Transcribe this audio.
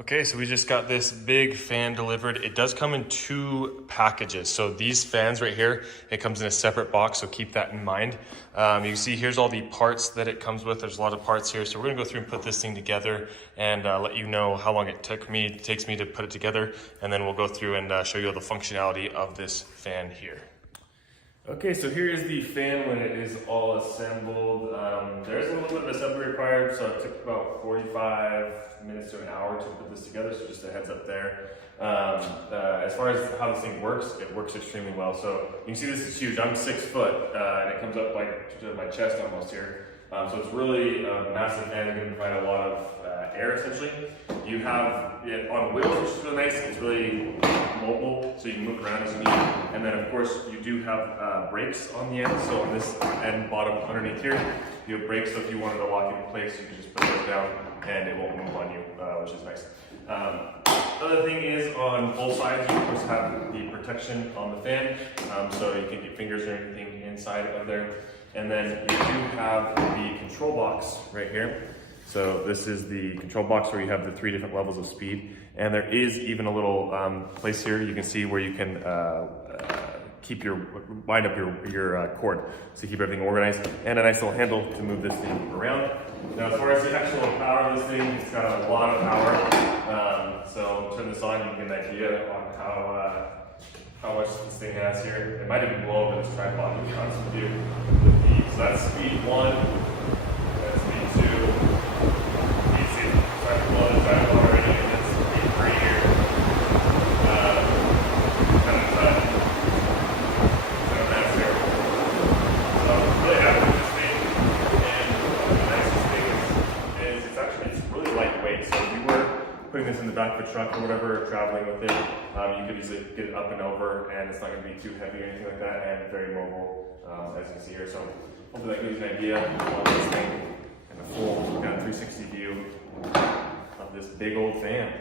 Okay, so we just got this big fan delivered. It does come in 2 packages. So these fans right here, it comes in a separate box, so keep that in mind. You can see here's all the parts that it comes with. There's a lot of parts here. So we're gonna go through and put this thing together and let you know how long it takes me to put it together. And then we'll go through and show you the functionality of this fan here. Okay, so here is the fan when it is all assembled. There's a little bit of assembly required, so it took about 45 minutes to an hour to put this together, so just a heads up there. As far as how this thing works, it works extremely well. So you can see this is huge. I'm 6 foot, and it comes up like to my chest almost here. So it's really a massive fan. It's going to provide a lot of air essentially. You have it on wheels, which is really nice. It's really mobile, so you can move around as you need. And then of course you do have brakes on the end. So on this end bottom underneath here, you have brakes. So if you wanted to lock it in place, you can just put those down and it won't move on you, which is nice. Other thing is on both sides, you of course have the protection on the fan, so you can get fingers or anything inside of there. And then you do have the control box right here. So this is the control box where you have the 3 different levels of speed. And there is even a little place here you can see where you can wind up your cord. So keep everything organized. And a nice little handle to move this thing around. Now as far as the actual power of this thing, it's got a lot of power. So turn this on, you get an idea on how much this thing has here. It might even blow over this tripod, to be honest with you. So that's speed 1, that's speed 2. You see, trying to blow the tripod already, and that's speed 3 here. Kind of that's there. So I'm really happy with this thing. And the nicest thing is it's really lightweight. So if you were putting this in the back of a truck or whatever, traveling with it, you could easily get it up and over, and it's not going to be too heavy or anything like that, and very mobile, as you can see here. So hopefully that gives you an idea on this thing and a full kind of 360 view of this big old fan.